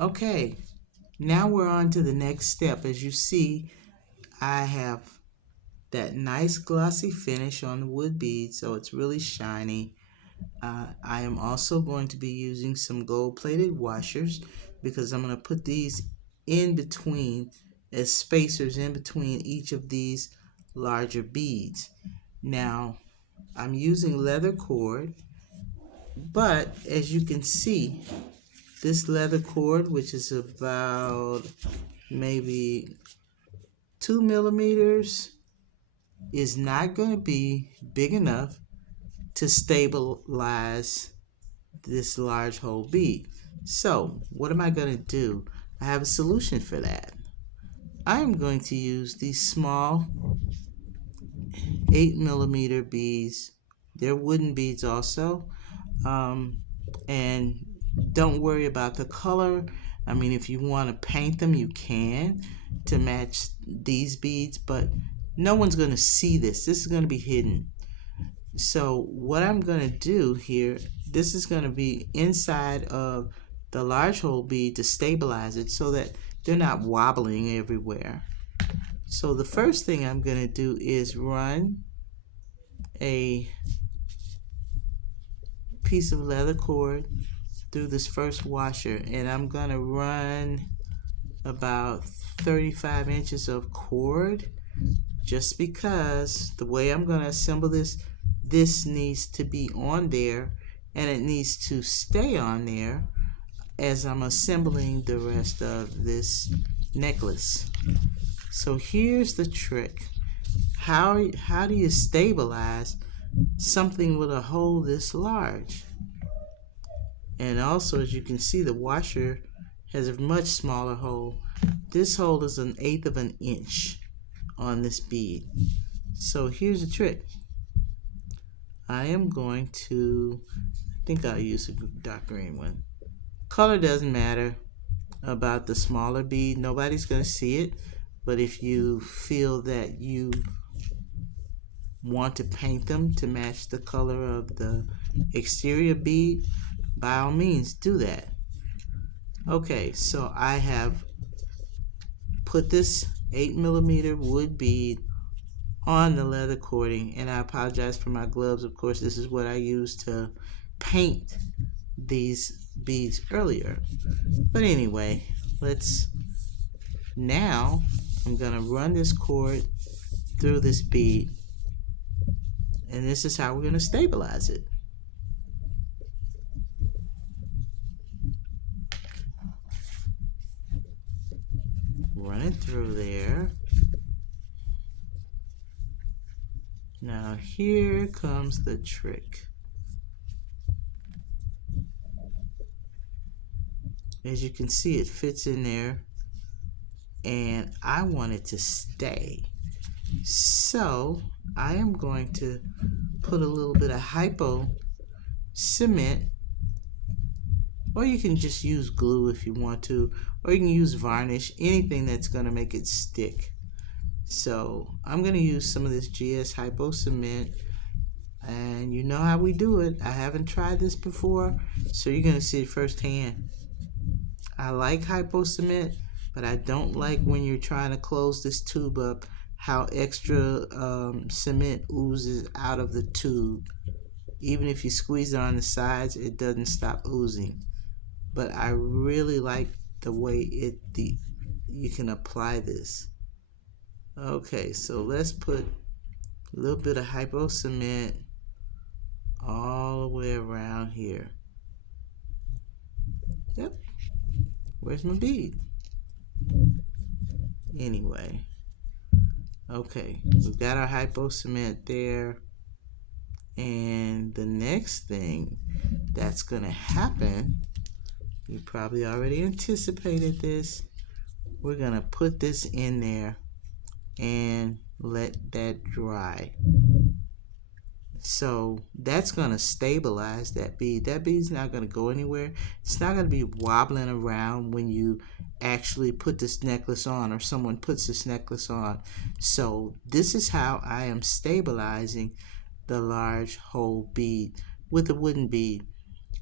Okay, now we're on to the next step. As you see, I have that nice glossy finish on the wood bead, so it's really shiny. I am also going to be using some gold-plated washers because I'm going to put these in between as spacers in between each of these larger beads. Now, I'm using leather cord, but as you can see, this leather cord, which is about maybe 2 millimeters, is not going to be big enough to stabilize this large hole bead. So what am I going to do? I have a solution for that. I am going to use these small 8 millimeter beads. They're wooden beads also. And don't worry about the color. I mean, if you want to paint them, you can to match these beads, but no one's going to see this. This is going to be hidden. So what I'm going to do here, this is going to be inside of the large hole bead to stabilize it so that they're not wobbling everywhere. So the first thing I'm going to do is run a piece of leather cord through this first washer, and I'm going to run about 35 inches of cord, just because the way I'm going to assemble this needs to be on there, and it needs to stay on there as I'm assembling the rest of this necklace. So here's the trick. How do you stabilize something with a hole this large? And also, as you can see, the washer has a much smaller hole. This hole is 1/8 of an inch on this bead. So here's the trick. I am going to, I think I'll use a dark green one. Color doesn't matter about the smaller bead. Nobody's going to see it. But if you feel that you want to paint them to match the color of the exterior bead, by all means do that. Okay, so I have put this 8 millimeter wood bead on the leather cording, and I apologize for my gloves. Of course, this is what I used to paint these beads earlier. But anyway, now I'm going to run this cord through this bead, and this is how we're going to stabilize it. Run it through there. Now here comes the trick. As you can see, it fits in there, and I want it to stay. So I am going to put a little bit of Hypo cement, or you can just use glue if you want to, or you can use varnish, anything that's going to make it stick. So I'm going to use some of this GS Hypo cement, and you know how we do it. I haven't tried this before, so you're going to see it firsthand. I like Hypo cement, but I don't like when you're trying to close this tube up how extra cement oozes out of the tube. Even if you squeeze it on the sides, it doesn't stop oozing. But I really like the way you can apply this. Okay, so let's put a little bit of Hypo cement all the way around here. Yep. Where's my bead? Anyway. Okay, we've got our Hypo cement there. And the next thing that's going to happen, you probably already anticipated this. We're going to put this in there and let that dry. So that's going to stabilize that bead. That bead's not going to go anywhere. It's not going to be wobbling around when you actually put this necklace on, or someone puts this necklace on. So this is how I am stabilizing the large hole bead with a wooden bead.